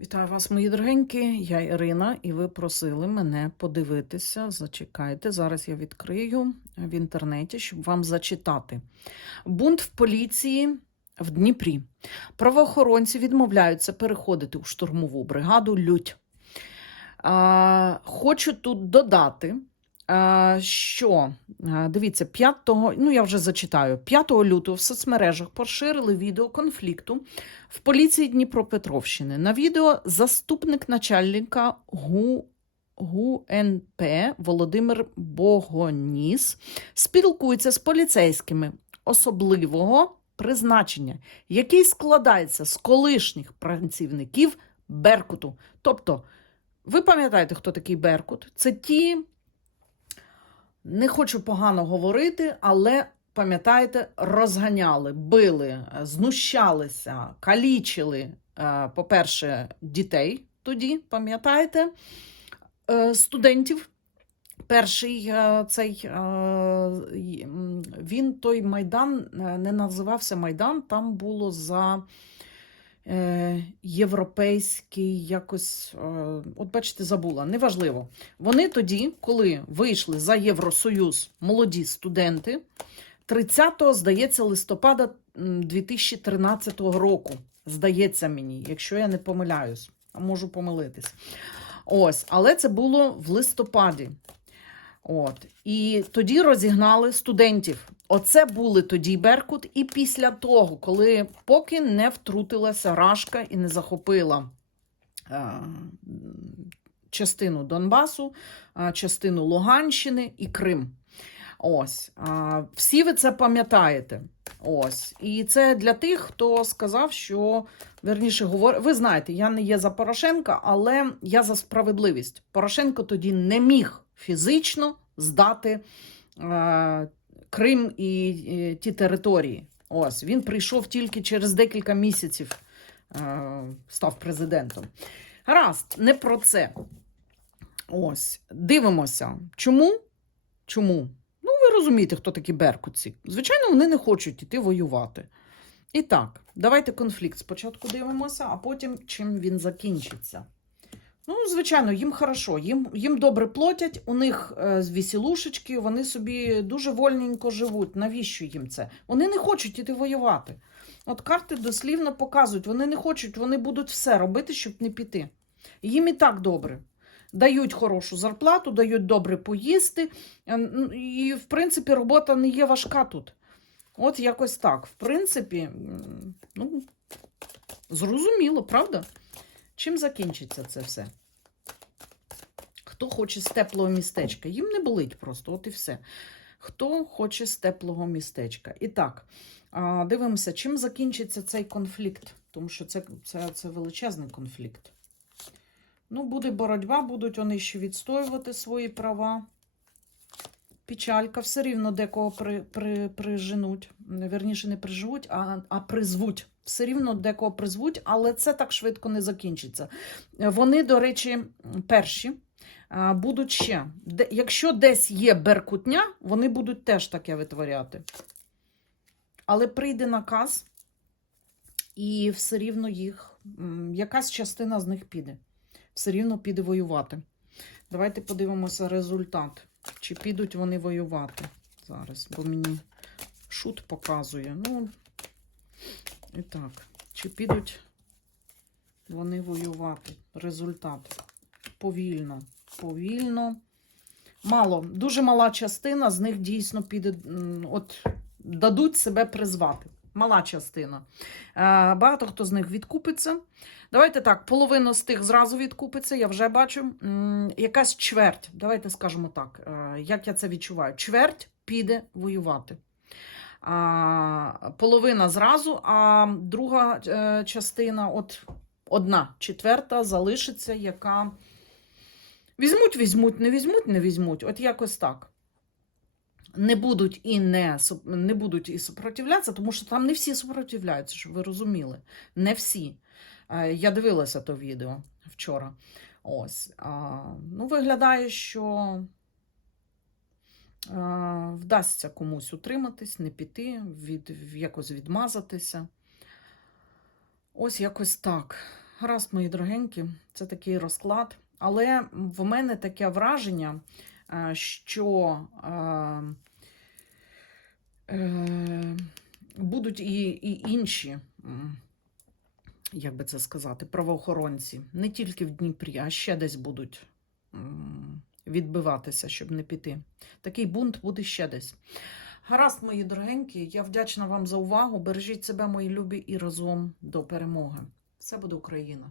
Вітаю вас, мої дорогенькі. Я Ірина, і ви просили мене подивитися. Зачекайте. Зараз я відкрию в інтернеті, щоб вам зачитати. Бунт в поліції в Дніпрі. Правоохоронці відмовляються переходити у штурмову бригаду Лють. А, хочу тут додати, що дивіться, 5, ну я вже зачитаю, 5 лютого в соцмережах поширили відео конфлікту в поліції Дніпропетровщини. На відео заступник начальника ГУ. ГУНП Володимир Богоніс спілкується з поліцейськими особливого призначення, який складається з колишніх працівників Беркуту. Тобто, ви пам'ятаєте, хто такий Беркут? Це ті, не хочу погано говорити, але пам'ятаєте, розганяли, били, знущалися, калічили, е, по-перше, дітей тоді, пам'ятаєте, е, студентів. Перший е, цей він той майдан не називався Майдан, там було за європейський якось, е, от бачите, забула, неважливо. Вони тоді, коли вийшли за Євросоюз молоді студенти, 30, здається, листопада 2013 року, здається мені, якщо я не помиляюсь, а можу помилитись. Ось, але це було в листопаді. От. І тоді розігнали студентів. Оце були тоді Беркут. І після того, коли поки не втрутилася Рашка і не захопила е, частину Донбасу, е, частину Луганщини і Крим. Ось. А, всі ви це пам'ятаєте. Ось. І це для тих, хто сказав, що верніше говор... Ви знаєте, я не є за Порошенка, але я за справедливість. Порошенко тоді не міг фізично здати е, Крим і, і ті території. Ось він прийшов тільки через декілька місяців, е, став президентом. Гаразд, не про це. Ось, дивимося. Чому? Чому? Ну, ви розумієте, хто такі беркутці. Звичайно, вони не хочуть іти воювати. І так, давайте конфлікт спочатку дивимося, а потім чим він закінчиться. Ну, звичайно, їм хорошо, їм, їм добре платять, у них е, вісілушечки, вони собі дуже вольненько живуть. Навіщо їм це? Вони не хочуть іти воювати. От карти дослівно показують, вони не хочуть, вони будуть все робити, щоб не піти. Їм і так добре. Дають хорошу зарплату, дають добре поїсти. Е, І, в принципі, робота не є важка тут. От якось так. В принципі, ну, зрозуміло, правда? Чим закінчиться це все? Хто хоче з теплого містечка? Їм не болить просто, от і все. Хто хоче з теплого містечка? І так, дивимося, чим закінчиться цей конфлікт, тому що це, це, це величезний конфлікт. Ну, буде боротьба, будуть вони ще відстоювати свої права. Печалька, все рівно декого при, при, приженуть. Верніше, не приживуть, а, а призвуть. Все рівно декого призвуть, але це так швидко не закінчиться. Вони, до речі, перші будуть ще. Якщо десь є беркутня, вони будуть теж таке витворяти. Але прийде наказ, і все рівно їх, якась частина з них піде. Все рівно піде воювати. Давайте подивимося результат. Чи підуть вони воювати зараз, бо мені шут показує. Ну, і так, чи підуть вони воювати? Результат. Повільно, повільно. Мало, дуже мала частина з них дійсно піде, от дадуть себе призвати. Мала частина. Е, Багато хто з них відкупиться. Давайте так, половина з тих зразу відкупиться, я вже бачу. Якась чверть, давайте скажемо так, е, як я це відчуваю. Чверть піде воювати. Половина зразу, а друга е, частина, от одна четверта, залишиться, яка візьмуть, візьмуть, не візьмуть, не візьмуть. От якось так. Не будуть і не, не будуть і супротивлятися, тому що там не всі супротивляються, щоб ви розуміли. Не всі. Е, Я дивилася то відео вчора. Ось. Ну, виглядає, що е, вдасться комусь утриматись, не піти, від, якось відмазатися. Ось якось так. Гаразд, мої дорогенькі, це такий розклад. Але в мене таке враження, е, що будуть і, і інші, як би це сказати, правоохоронці. Не тільки в Дніпрі, а ще десь будуть відбиватися, щоб не піти. Такий бунт буде ще десь. Гаразд, мої дорогенькі, я вдячна вам за увагу. Бережіть себе, мої любі, і разом до перемоги. Все буде Україна!